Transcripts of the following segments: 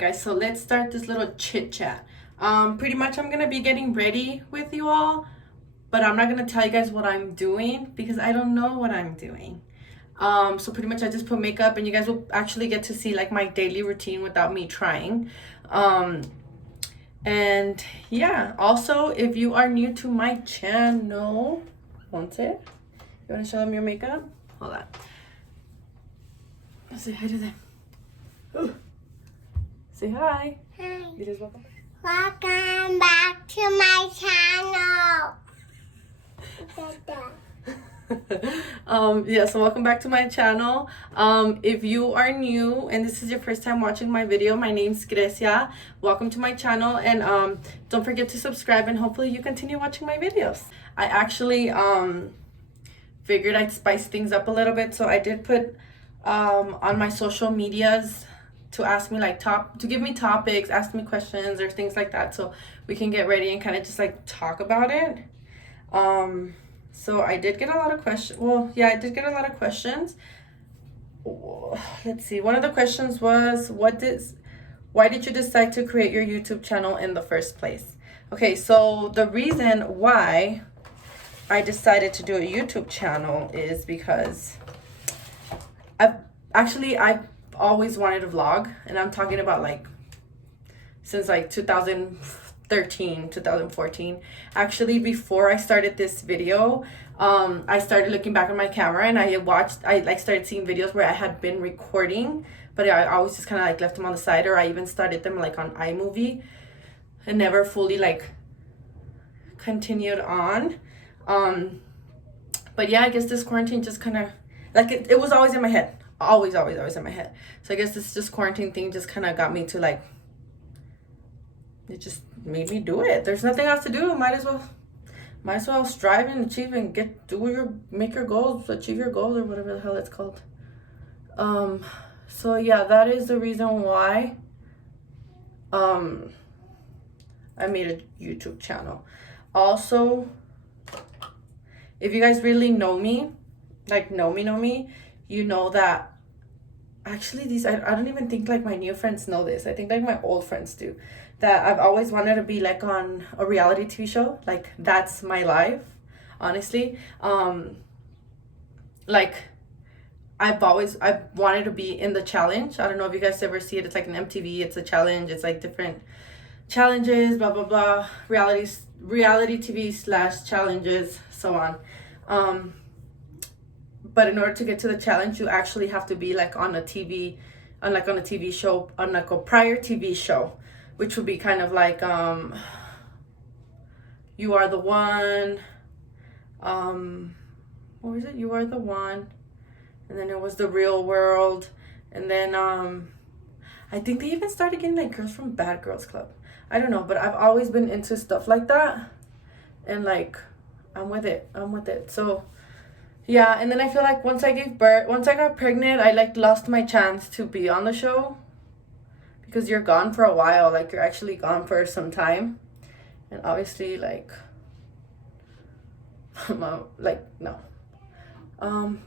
guys, so let's start this little chit chat. Pretty much I'm gonna be getting ready with you all, but I'm not gonna tell you guys what I'm doing because I don't know what I'm doing. So pretty much I just put makeup and you guys will actually get to see like my daily routine without me trying. And yeah, also if you are new to my channel, want it? You wanna show them your makeup? Hold on. Say hi to them. Ooh. Say hi. Hi. You just welcome. Welcome back to my channel. Yeah, so welcome back to my channel. If you are new and this is your first time watching my video, my name's Grecia. Welcome to my channel, and don't forget to subscribe, and hopefully you continue watching my videos. I actually figured I'd spice things up a little bit, so I did put on my social medias to ask me like to give me topics, ask me questions or things like that, so we can get ready and kind of just like talk about it. So I did get a lot of questions. Well, yeah, I did get a lot of questions. Let's see. One of the questions was, why did you decide to create your YouTube channel in the first place? Okay, so the reason why I decided to do a YouTube channel is because I've always wanted to vlog, and I'm talking about like since like 2013, 2014. Actually, before I started this video, I started looking back on my camera and I started seeing videos where I had been recording, but I always just kind of like left them on the side, or I even started them like on iMovie and never fully like continued on. But yeah, I guess this quarantine just kind of like it was always in my head. Always in my head. So I guess this just quarantine thing just kind of got me to like, it just made me do it. There's nothing else to do. Might as well strive and achieve and make your goals, achieve your goals, or whatever the hell it's called. So yeah, that is the reason why I made a YouTube channel. Also, if you guys really know me, like know me, you know that actually I don't even think like my new friends know this. I think like my old friends do, that I've always wanted to be like on a reality TV show. Like that's my life, honestly. Like I've wanted to be in the challenge. I don't know if you guys ever see it. It's like an MTV. It's a challenge. It's like different challenges, blah blah blah, reality TV / challenges, so on. But in order to get to the challenge, you actually have to be like on a TV show, on like a prior TV show, which would be kind of like You Are the One. What was it? You Are the One, and then it was The Real World, and then I think they even started getting like girls from Bad Girls Club. I don't know, but I've always been into stuff like that, and like I'm with it. So yeah, and then I feel like once I got pregnant, I like lost my chance to be on the show, because you're gone for a while, like you're actually gone for some time, and obviously like like no.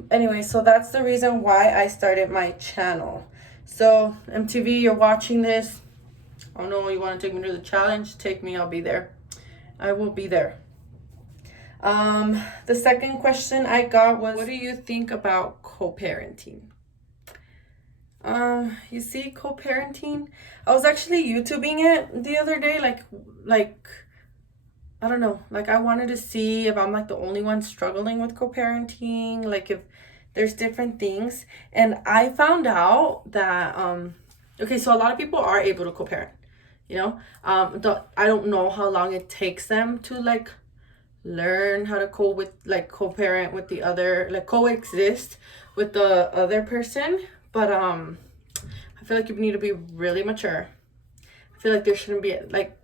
Anyway, so that's the reason why I started my channel. So MTV, you're watching this, oh no, you want to take me to the challenge? Take me, I'll be there. I will be there. The second question I got was, what do you think about co-parenting? You see, co-parenting, I was actually YouTubing it the other day, like I don't know, like I wanted to see if I'm like the only one struggling with co-parenting, like if there's different things. And I found out that okay, so a lot of people are able to co-parent, you know. I don't know how long it takes them to like learn how to co-parent with the other, like coexist with the other person, but I feel like you need to be really mature. I feel like there shouldn't be like,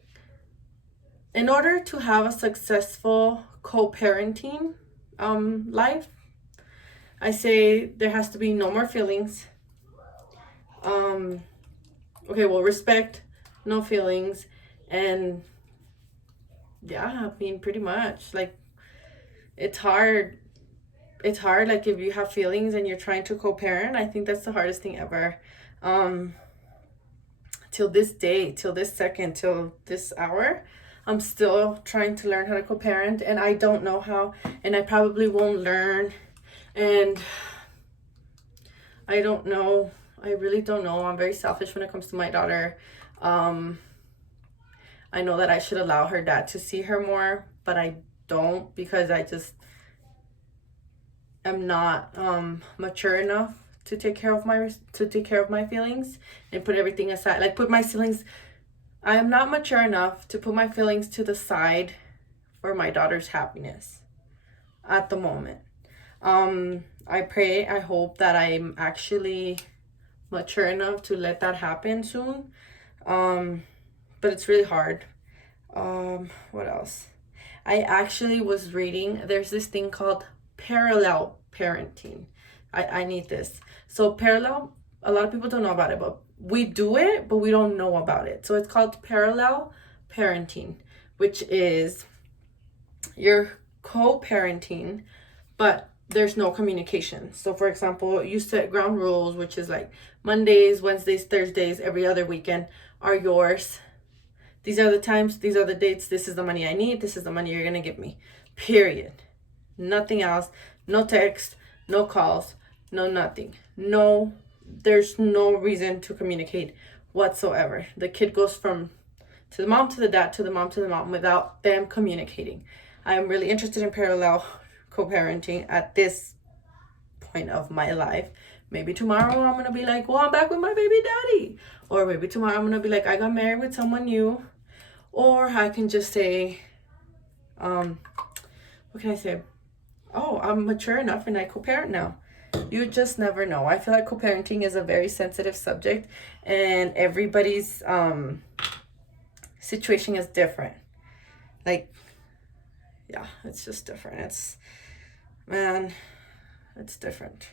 in order to have a successful co-parenting life, I say there has to be no more feelings. Okay, well, respect, no feelings, and yeah, I mean, pretty much, like, it's hard, like, if you have feelings and you're trying to co-parent, I think that's the hardest thing ever. To till this day, till this second, till this hour, I'm still trying to learn how to co-parent, and I don't know how, and I probably won't learn. And I don't know. I really don't know. I'm very selfish when it comes to my daughter. I know that I should allow her dad to see her more, but I don't, because I just am not mature enough to take care of my feelings and put everything aside. Like, put my feelings. I am not mature enough to put my feelings to the side for my daughter's happiness at the moment. I hope that I'm actually mature enough to let that happen soon. But it's really hard. What else? I actually was reading, there's this thing called parallel parenting. I need this. So parallel, a lot of people don't know about it, but we do it, but we don't know about it. So it's called parallel parenting, which is you're co-parenting, but there's no communication. So for example, you set ground rules, which is like Mondays, Wednesdays, Thursdays, every other weekend are yours. These are the times, these are the dates, this is the money I need, this is the money you're gonna give me. Period. Nothing else. No text, no calls, no nothing. No, there's no reason to communicate whatsoever. The kid goes from to the mom, to the dad, to the mom, to the mom, without them communicating. I am really interested in parallel co-parenting at this point of my life. Maybe tomorrow I'm gonna be like, well, I'm back with my baby daddy. Or maybe tomorrow I'm gonna be like, I got married with someone new. Or I can just say, what can I say? Oh, I'm mature enough and I co-parent now. You just never know. I feel like co-parenting is a very sensitive subject, and everybody's situation is different. Like, yeah, it's just different. It's different.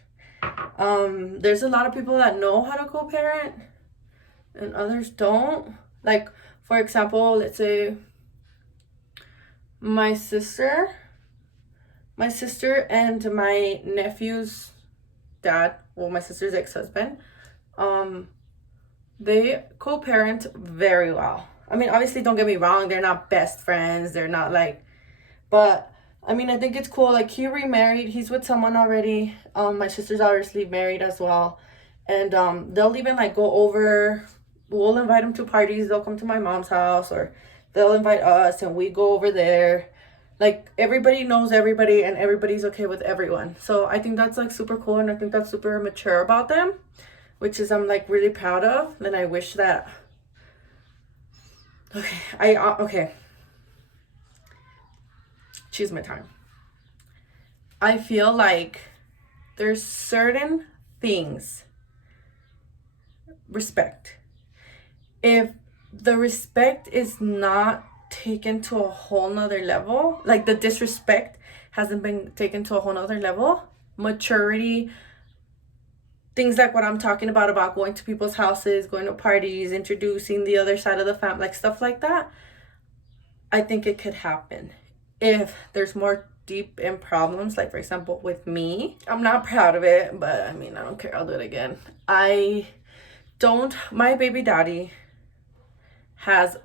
There's a lot of people that know how to co-parent and others don't. Like, for example, let's say my sister and my nephew's dad, well, my sister's ex-husband, they co-parent very well. I mean, obviously, don't get me wrong, they're not best friends, they're not like, but I mean, I think it's cool. Like, he remarried, he's with someone already. My sister's obviously married as well, and they'll even like go over, we'll invite them to parties, they'll come to my mom's house, or they'll invite us and we go over there. Like, everybody knows everybody and everybody's okay with everyone. So I think that's like super cool, and I think that's super mature about them, which is I'm like really proud of. And I wish that, okay, choose my time. I feel like there's certain things, respect. If the respect is not taken to a whole nother level, like the disrespect hasn't been taken to a whole nother level, maturity, things like what I'm talking about going to people's houses, going to parties, introducing the other side of the family, like stuff like that, I think it could happen. If there's more deep in problems, like for example with me, I'm not proud of it, but I mean, I don't care, I'll do it again. My baby daddy has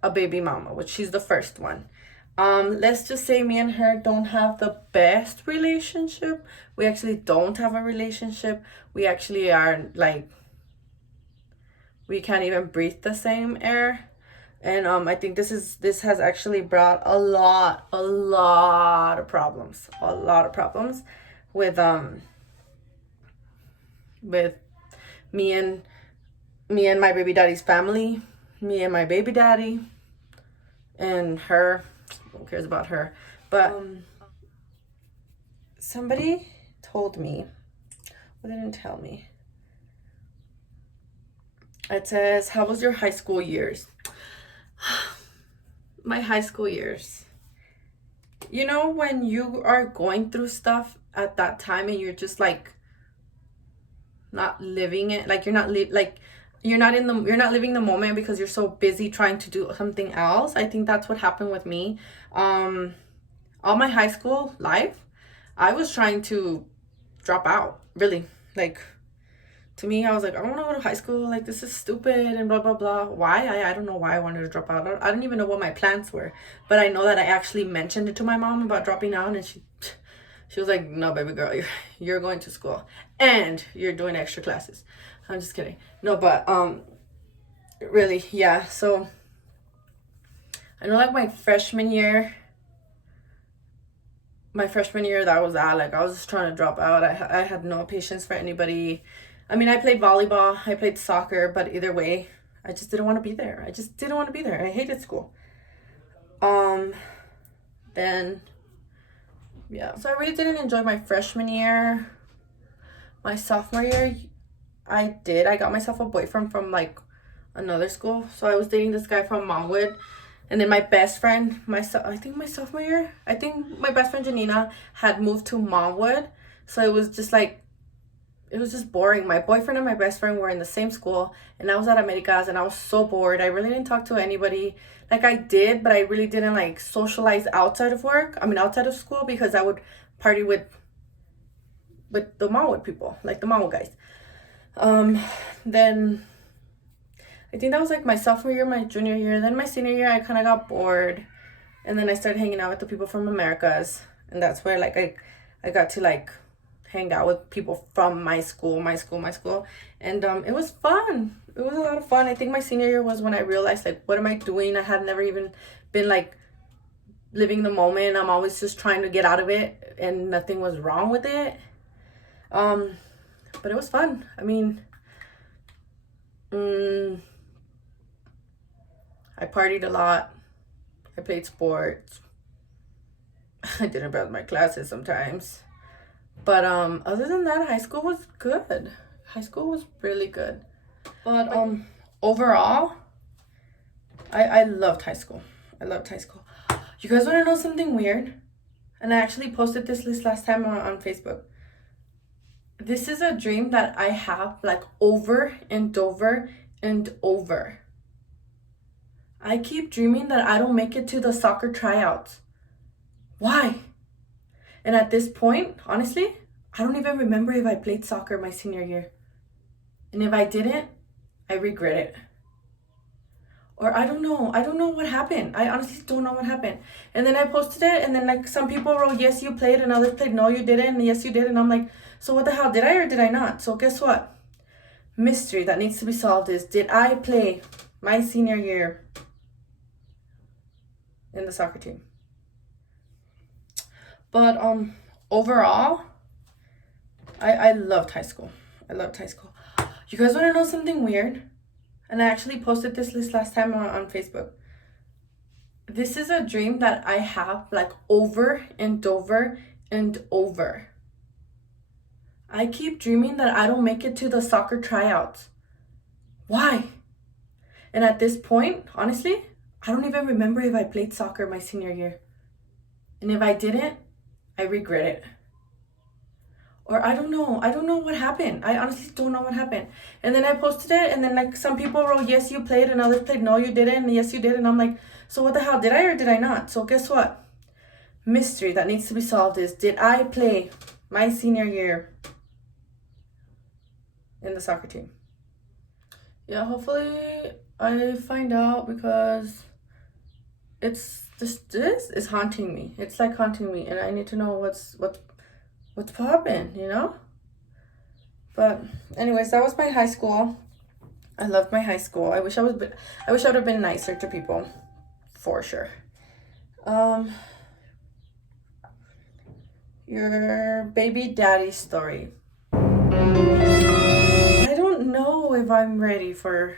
a baby mama, which she's the first one. Let's just say me and her don't have the best relationship. We actually don't have a relationship. We actually are like, we can't even breathe the same air. And I think this has actually brought a lot of problems. A lot of problems with me and my baby daddy's family, me and my baby daddy, and her. Who cares about her? But somebody told me, well, they didn't tell me. It says, how was your high school years? My high school years. You know, when you are going through stuff at that time and you're just like not living it, like you're not living the moment because you're so busy trying to do something else. I think that's what happened with me. All my high school life, I was trying to drop out, really, like to me, I was like, I don't want to go to high school. Like, this is stupid and blah, blah, blah. Why? I don't know why I wanted to drop out. I don't even know what my plans were. But I know that I actually mentioned it to my mom about dropping out. And she was like, no, baby girl, you're going to school. And you're doing extra classes. I'm just kidding. No, but really, yeah. So I know, like, my freshman year, that was that. Like, I was just trying to drop out. I had no patience for anybody. I mean, I played volleyball, I played soccer, but either way, I just didn't want to be there. I hated school. Then, yeah. So I really didn't enjoy my freshman year. My sophomore year, I got myself a boyfriend from, like, another school. So I was dating this guy from Monwood. And then my best friend, I think my sophomore year, I think my best friend Janina had moved to Monwood. So it was just like, it was just boring. My boyfriend and my best friend were in the same school, and I was at Americas, and I was so bored. I really didn't talk to anybody. Like, I did, but I really didn't, like, socialize outside of work. I mean, outside of school, because I would party with the Monwood people, like the Monwood guys. Then I think that was, like, my sophomore year, my junior year. Then my senior year, I kind of got bored. And then I started hanging out with the people from Americas. And that's where, like, I got to, like, hang out with people from my school. And it was fun. It was a lot of fun. I think my senior year was when I realized, like, what am I doing? I had never even been, like, living the moment. I'm always just trying to get out of it. And nothing was wrong with it. But it was fun. I mean... I partied a lot. I played sports. I didn't pass my classes sometimes. But other than that, high school was good. High school was really good. But overall, I loved high school. You guys want to know something weird? And I actually posted this list last time on Facebook. This is a dream that I have, like, over and over and over. I keep dreaming that I don't make it to the soccer tryouts. Why? And at this point, honestly, I don't even remember if I played soccer my senior year. And if I didn't, I regret it. Or I don't know what happened. I honestly don't know what happened. And then I posted it, and then, like, some people wrote, yes, you played, and others played, no, you didn't, and yes, you did. And I'm like, so what the hell? Did I or did I not? So guess what? Mystery that needs to be solved is, did I play my senior year in the soccer team? But overall, I loved high school. You guys want to know something weird? And I actually posted this list last time on Facebook. This is a dream that I have, like, over and over and over. I keep dreaming that I don't make it to the soccer tryouts. Why? And at this point, honestly, I don't even remember if I played soccer my senior year. And if I didn't, I regret it. Or I don't know what happened. I honestly don't know what happened. And then I posted it, and then, like, some people wrote, yes, you played, and others played, no, you didn't, and yes, you did. And I'm like, so what the hell? Did I or did I not? So guess what? Mystery that needs to be solved is, did I play my senior year in the soccer team? Yeah, hopefully I find out, because it's just, this is haunting me. It's, like, haunting me, and I need to know what's poppin', you know? But anyways, that was my high school. I loved my high school. I wish I would have been nicer to people, for sure. Your baby daddy story. I don't know if I'm ready for...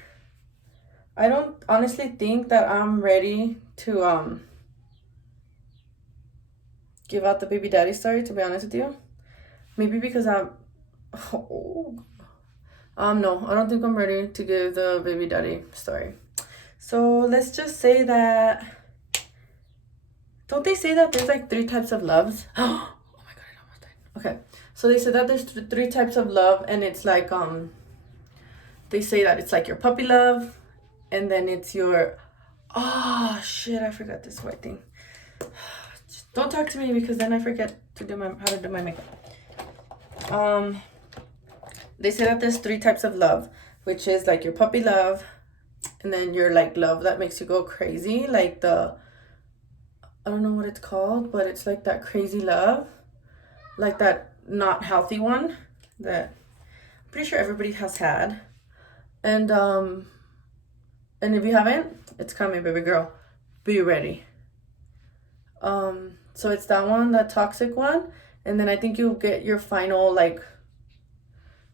I don't honestly think that I'm ready to give out the baby daddy story, to be honest with you. Maybe because I'm... no, I don't think I'm ready to give the baby daddy story. So let's just say that... Don't they say that there's, like, 3 types of loves? Oh my god, I almost died. Okay, so they said that there's 3 types of love, and it's like, they say that it's like your puppy love, and then it's your... Oh, shit, I forgot this white thing. Don't talk to me, because then I forget to do how to do my makeup. they say that there's 3 types of love, which is like your puppy love, and then your like love that makes you go crazy, like the, I don't know what it's called, but it's like that crazy love, like that not healthy one that I'm pretty sure everybody has had. And if you haven't, it's coming, baby girl. Be ready. So it's that one, that toxic one, and then I think you'll get your final, like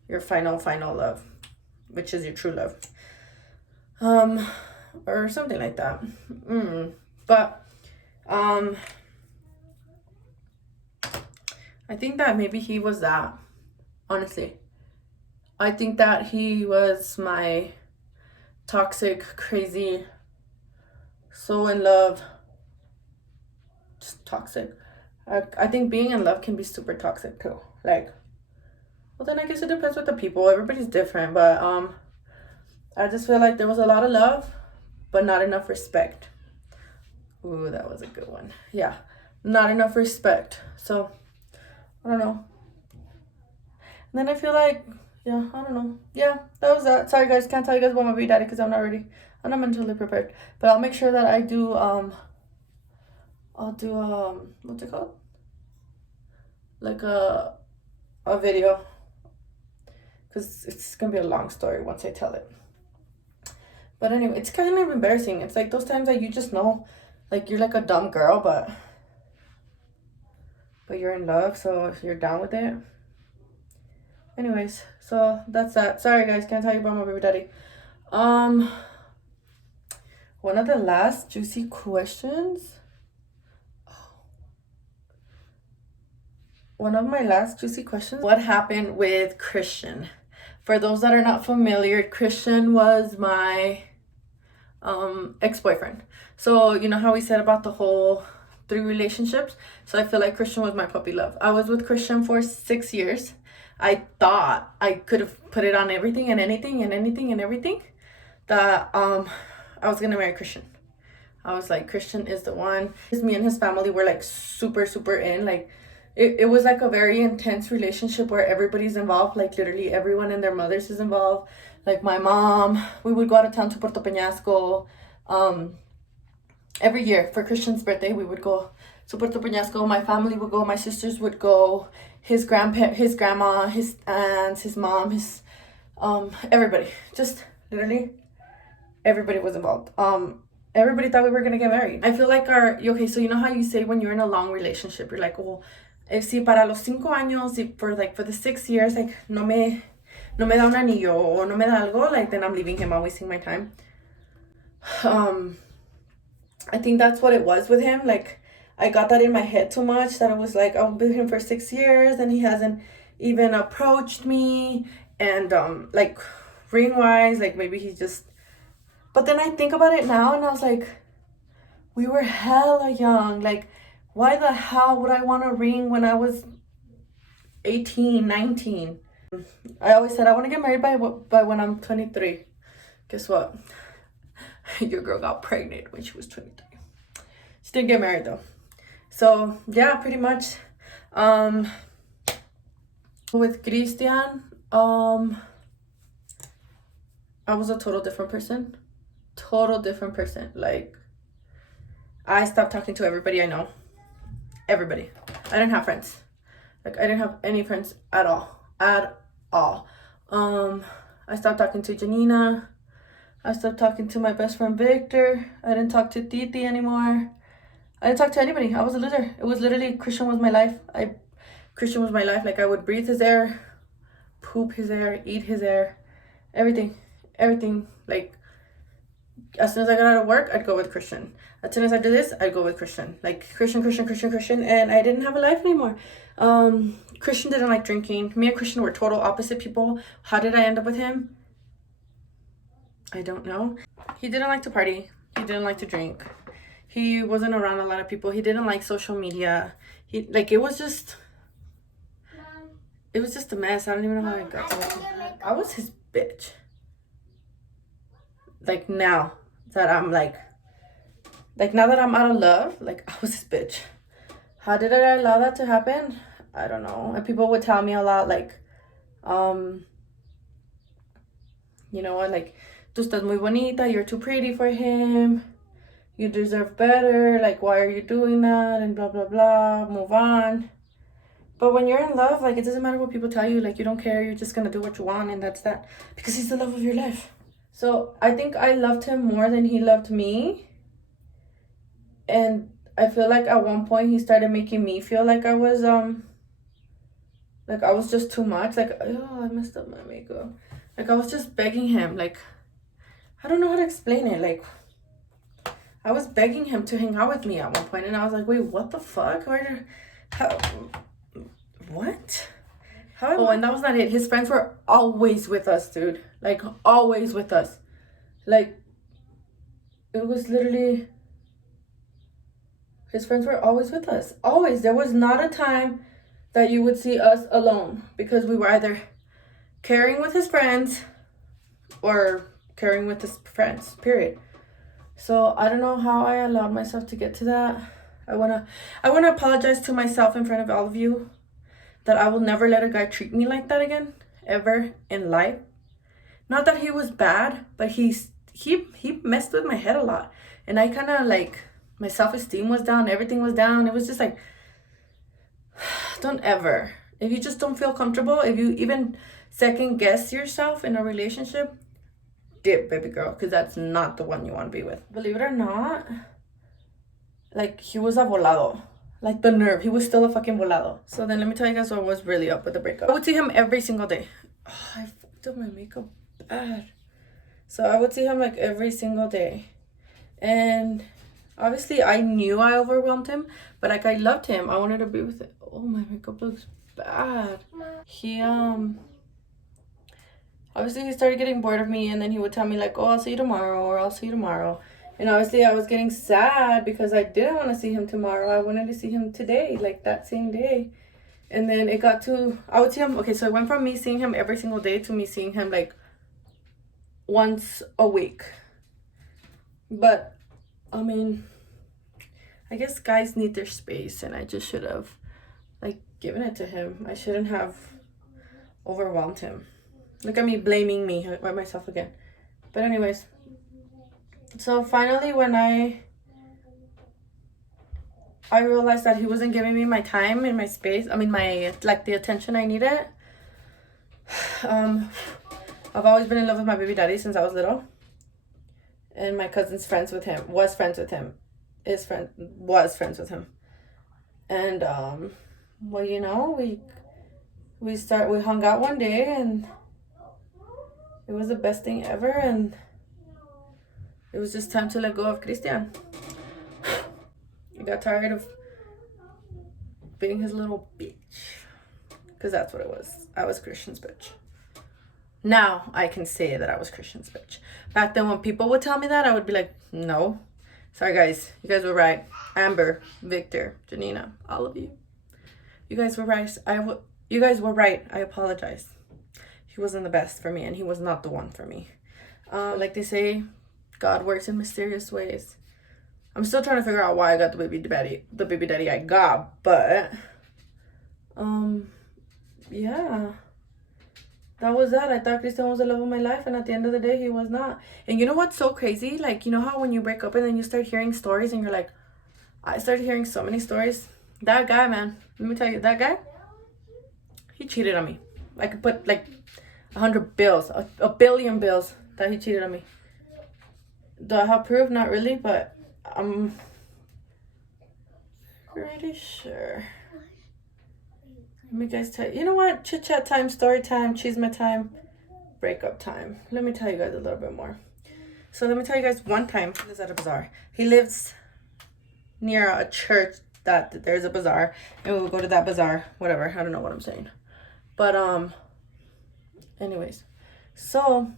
your final love, which is your true love. Or something like that. But I think that maybe he was that, honestly. I think that he was my toxic, crazy, so in love, just toxic. I think being in love can be super toxic too. Like, well, then I guess it depends with the people. Everybody's different, but I just feel like there was a lot of love, but not enough respect. Ooh, that was a good one. Yeah, not enough respect. So, I don't know. And then I feel like, yeah, I don't know. Yeah, that was that. Sorry, guys, can't tell you guys about my baby daddy because I'm not ready. I'm not mentally prepared. But I'll make sure that I do, I'll do, what's it called? Like a video. Because it's going to be a long story once I tell it. But anyway, it's kind of embarrassing. It's like those times that you just know, like, you're like a dumb girl, but you're in love, so you're down with it. Anyways, so that's that. Sorry, guys, can't tell you about my baby daddy. One of the last juicy questions. One of my last juicy questions. What happened with Christian? For those that are not familiar, Christian was my ex-boyfriend. So you know how we said about the whole 3 relationships? So I feel like Christian was my puppy love. I was with Christian for 6 years. I thought I could have put it on everything and anything and anything and everything that I was gonna marry Christian. I was like, Christian is the one. Me and his family were like super in. Like it was like a very intense relationship where everybody's involved. Like literally everyone and their mothers is involved. Like my mom, we would go out of town to Puerto Peñasco. Every year for Christian's birthday, we would go to Puerto Peñasco. My family would go. My sisters would go. His grandma, his aunts, his mom, his everybody. Just literally everybody was involved. Everybody thought we were gonna get married. I feel like okay, so you know how you say when you're in a long relationship, you're like, oh, si para los 5 años, si for the 6 years, like no me da un anillo or no me da algo, like then I'm leaving him, I'm wasting my time. I think that's what it was with him. Like I got that in my head too much that I was like, I've been with him for 6 years and he hasn't even approached me, and like ring wise, like maybe he just. But then I think about it now and I was like, we were hella young. Like, why the hell would I want a ring when I was 18, 19? I always said I want to get married by when I'm 23. Guess what? Your girl got pregnant when she was 23. She didn't get married though. So, yeah, pretty much. With Christian, I was a total different person. Like I stopped talking to everybody I know. Everybody. I didn't have friends. Like I didn't have any friends at all. I stopped talking to Janina. I stopped talking to my best friend Victor. I didn't talk to Titi anymore. I didn't talk to anybody. I was a loser. It was literally Christian was my life. Christian was my life. Like I would breathe his air, poop his air, eat his air, everything. Like as soon as I got out of work, I'd go with Christian. As soon as I did this, I'd go with Christian. Like Christian, and I didn't have a life anymore. Christian didn't like drinking. Me and Christian were total opposite people. How did I end up with him? I don't know. He didn't like to party. He didn't like to drink. He wasn't around a lot of people. He didn't like social media. It was just a mess. I don't even know how I got to it. I was his bitch. Like now that I'm now that I'm out of love, like I was his bitch. How did I allow that to happen? I don't know. And people would tell me a lot like, you know what, like, tú estás muy bonita, you're too pretty for him, you deserve better, like, why are you doing that, and blah, blah, blah, move on. But when you're in love, like, it doesn't matter what people tell you, like, you don't care, you're just gonna do what you want, and that's that, because he's the love of your life. So I think I loved him more than he loved me, and I feel like at one point he started making me feel like I was just too much. Like, oh, I messed up my makeup. Like, I was just begging him. Like, I don't know how to explain it. Like, I was begging him to hang out with me at one point, and I was like, wait, what the fuck? How, what? How? Oh, and that was not it. His friends were always with us, dude. Like, always with us. Like, it was literally... His friends were always with us. Always. There was not a time that you would see us alone, because we were either carrying with his friends or carrying with his friends, period. So I don't know how I allowed myself to get to that. I wanna apologize to myself in front of all of you that I will never let a guy treat me like that again, ever in life. Not that he was bad, but he messed with my head a lot. And I kind of like, my self-esteem was down, everything was down. It was just like, don't ever. If you just don't feel comfortable, if you even second guess yourself in a relationship, dip, baby girl, because that's not the one you want to be with. Believe it or not, like, he was a volado. Like, the nerve. He was still a fucking volado. So then let me tell you guys what was really up with the breakup. I would see him every single day. Oh, I fucked up my makeup bad. So I would see him like every single day. And obviously I knew I overwhelmed him, but like, I loved him. I wanted to be with him. Oh, my makeup looks bad. He obviously he started getting bored of me, and then he would tell me like, oh, I'll see you tomorrow, or I'll see you tomorrow. And obviously I was getting sad because I didn't want to see him tomorrow. I wanted to see him today, like that same day. And then it got to, I would see him, okay, so it went from me seeing him every single day to me seeing him like once a week. But I mean, I guess guys need their space, and I just should have like given it to him. I shouldn't have overwhelmed him. Look at me blaming me by myself again. But anyways, so finally when I realized that he wasn't giving me my time and my space, I mean my, like, the attention I needed. I've always been in love with my baby daddy since I was little. And my cousin's was friends with him. And well, you know, we hung out one day, and it was the best thing ever, and it was just time to let go of Christian. I got tired of being his little bitch, because that's what it was. I was Christian's bitch. Now I can say that I was Christian's bitch. Back then, when people would tell me that, I would be like, no. Sorry, guys. You guys were right. Amber, Victor, Janina, all of you. You guys were right. You guys were right. I apologize. He wasn't the best for me, and he was not the one for me. Like they say, God works in mysterious ways. I'm still trying to figure out why I got the baby daddy I got, but yeah. That was that. I thought Christian was the love of my life, and at the end of the day, he was not. And you know what's so crazy? Like, you know how when you break up and then you start hearing stories, and you're like, I started hearing so many stories. That guy, man, let me tell you, that guy, he cheated on me. I could put like 100 bills, a billion bills that he cheated on me. Do I have proof? Not really, but I'm pretty sure. Let me guys tell you. You know what? Chit chat time, story time, chisme time, breakup time. Let me tell you guys a little bit more. So let me tell you guys, one time he lives at a bazaar. He lives near a church that there's a bazaar, and we would go to that bazaar. Whatever. I don't know what I'm saying. But anyways, so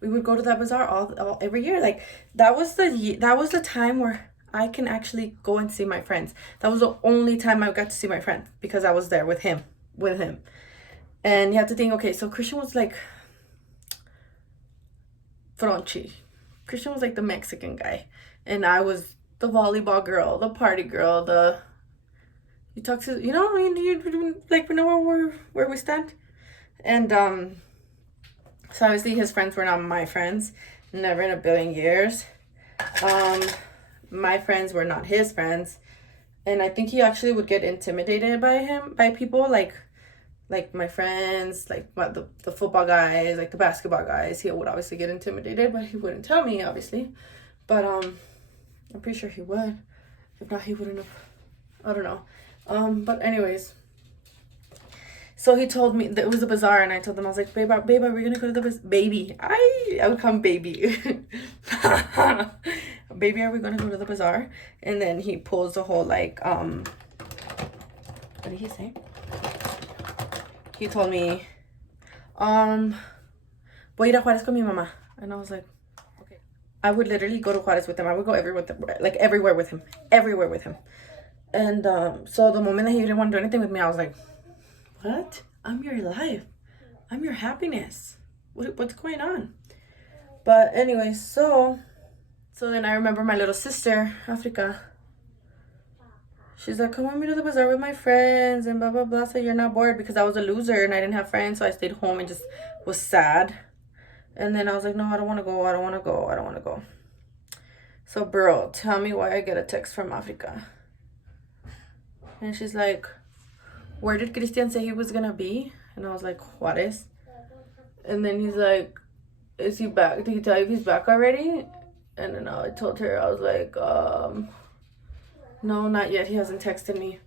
we would go to that bazaar every year. Like, that was the time where I can actually go and see my friends. That was the only time I got to see my friend, because I was there with him. And you have to think, okay, so Christian was like Fronchi. Christian was like the Mexican guy, and I was the volleyball girl, the party girl, you talk to, you know, you like, we know where we stand. And So obviously his friends were not my friends. Never in a billion years. My friends were not his friends. And I think he actually would get intimidated by people like my friends, like the football guys, like the basketball guys. He would obviously get intimidated, but he wouldn't tell me, obviously. But I'm pretty sure he would. If not, he wouldn't have. I don't know. But anyways, so he told me that it was a bazaar, and I told him, I was like, babe, are we gonna go to the bazaar? Baby, I would call him baby. Baby, are we gonna go to the bazaar? And then he pulls the whole like what did he say? He told me, voy a ir a Juárez con mi mamá. And I was like, okay. I would literally go to Juárez with him. I would go everywhere with him, like everywhere with him. Everywhere with him. And so the moment that he didn't want to do anything with me, I was like, what? I'm your life. I'm your happiness. What's going on? But anyway, so then I remember my little sister, Africa. She's like, come with me to the bazaar with my friends and blah, blah, blah. So you're not bored, because I was a loser and I didn't have friends. So I stayed home and just was sad. And then I was like, no, I don't want to go. I don't want to go. I don't want to go. So, bro, tell me why I get a text from Africa. And she's like, where did Christian say he was going to be? And I was like, Juárez. And then he's like, is he back? Did he tell you if he's back already? And then I told her, I was like, no, not yet. He hasn't texted me.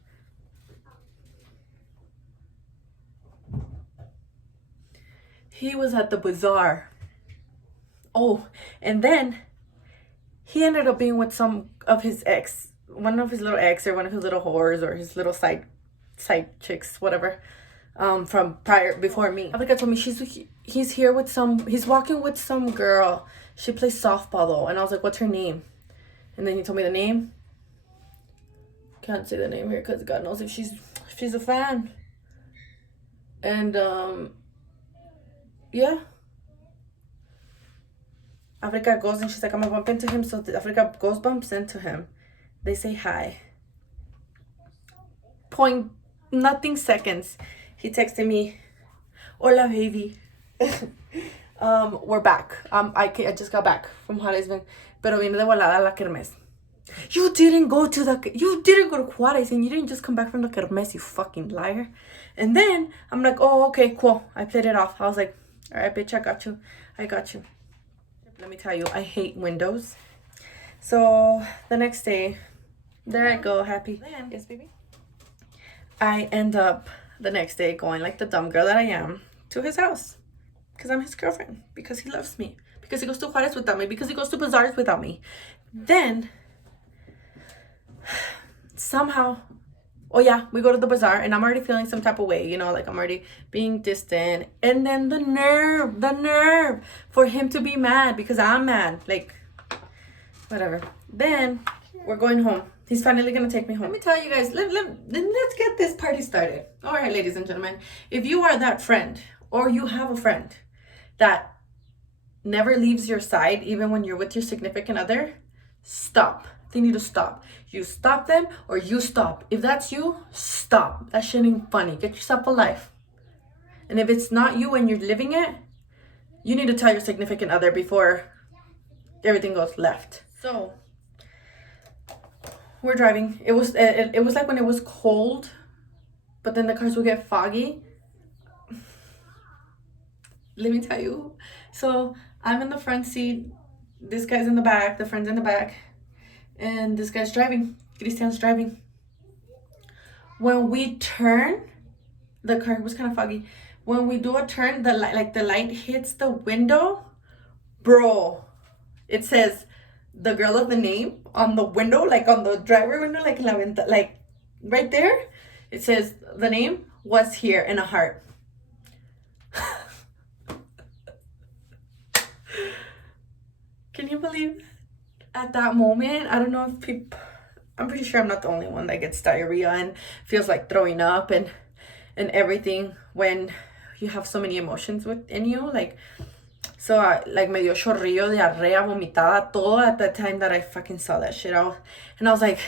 He was at the bazaar. Oh, and then he ended up being with some of his ex, one of his little ex, or one of his little whores, or his little side chicks, whatever, from before me. Africa told me he's here with he's walking with some girl. She plays softball though. And I was like, what's her name? And then he told me the name. Can't say the name here because God knows if she's a fan. And yeah, Africa goes and she's like, I'm gonna bump into him. So Africa goes, bumps into him. They say hi. Nothing seconds, he texted me, hola baby. We're back. I just got back from Juárez, pero vine de volada a la kermés. You didn't go to Juárez, and you didn't just come back from the kermés, you fucking liar. And then I'm like, oh, okay, cool. I played it off. I was like, all right, bitch, I got you. Let me tell you, I hate windows. So the next day, there I go, happy. Yes, baby. I end up the next day going like the dumb girl that I am to his house, because I'm his girlfriend, because he loves me, because he goes to Juárez without me, because he goes to bazaars without me. Then somehow, oh yeah, we go to the bazaar and I'm already feeling some type of way, you know, like I'm already being distant. And then the nerve for him to be mad because I'm mad, like whatever. Then we're going home. He's finally gonna take me home. Let me tell you guys, let's get this party started. All right, ladies and gentlemen, if you are that friend, or you have a friend that never leaves your side even when you're with your significant other, stop. They need to stop. You stop them, or you stop. If that's you, stop. That shit ain't funny. Get yourself a life. And if it's not you and you're living it, you need to tell your significant other before everything goes left. So we're driving. It was like when it was cold, but then the cars would get foggy. Let me tell you. So I'm in the front seat. This guy's in the back. The friend's in the back. And this guy's driving. Christian's driving. When we turn, the car was kind of foggy. When we do a turn, the light hits the window. Bro, it says the girl of the name on the window, like on the driver window, like right there. It says the name was here in a heart. Can you believe that? At that moment, I don't know if people, I'm pretty sure I'm not the only one that gets diarrhea and feels like throwing up and everything when you have so many emotions within you. Like, so like me dio chorrillo, diarrea, vomitada, todo at the time that I fucking saw that shit out. And I was like,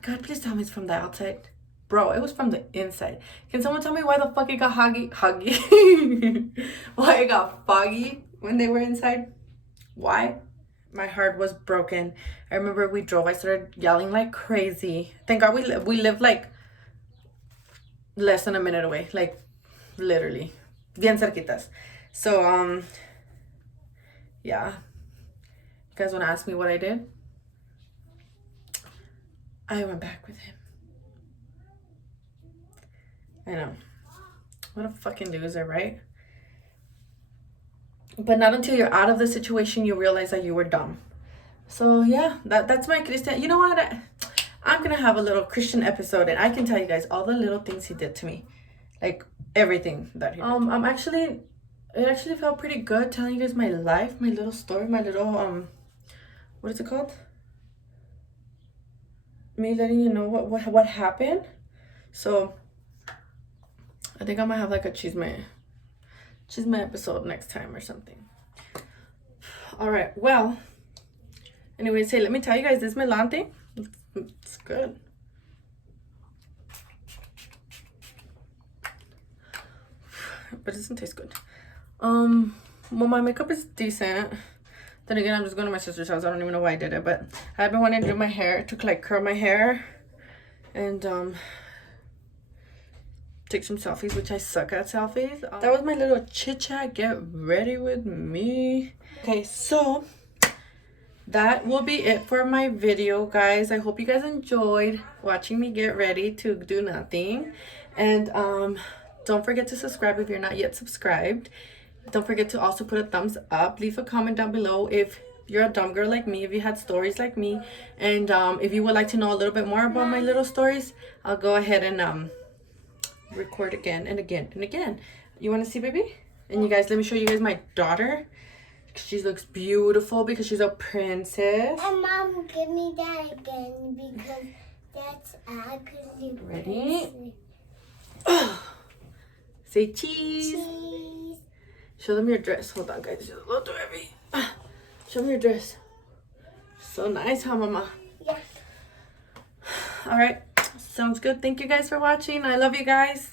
God, please tell me it's from the outside. bro, it was from the inside. Can someone tell me why the fuck it got huggy? Why it got foggy when they were inside? Why? My heart was broken. I remember we drove. I started yelling like crazy. Thank God we lived like less than a minute away, like literally, bien cerquitas. So yeah. You guys want to ask me what I did? I went back with him. I know. What a fucking loser, right? But not until you're out of the situation you realize that you were dumb. So yeah, that's my Christian. You know what? I'm gonna have a little Christian episode, and I can tell you guys all the little things he did to me, like everything that he did. It actually felt pretty good telling you guys my life, my little story, my little what is it called? Me letting you know what happened. So I think I might have like a chisme episode next time or something. All right, well, anyways, hey, let me tell you guys, this melante, it's good. But it doesn't taste good. Well, my makeup is decent. Then again, I'm just going to my sister's house. I don't even know why I did it, but I've been wanting to do my hair, to like curl my hair and take some selfies, which I suck at selfies. That was my little chit chat. Get ready with me. Okay, so that will be it for my video, guys. I hope you guys enjoyed watching me get ready to do nothing. And don't forget to subscribe if you're not yet subscribed. Don't forget to also put a thumbs up. Leave a comment down below if you're a dumb girl like me, if you had stories like me, and if you would like to know a little bit more about my little stories, I'll go ahead and record again and again and again. You want to see, baby? And you guys, let me show you guys my daughter. She looks beautiful because she's a princess. And Mom, give me that again because that's actually Ready? Say cheese. cheese. Show them your dress. Hold on, guys. It's a little too heavy. Show them your dress. So nice, huh, Mama? Yeah. All right. Sounds good. Thank you guys for watching. I love you guys.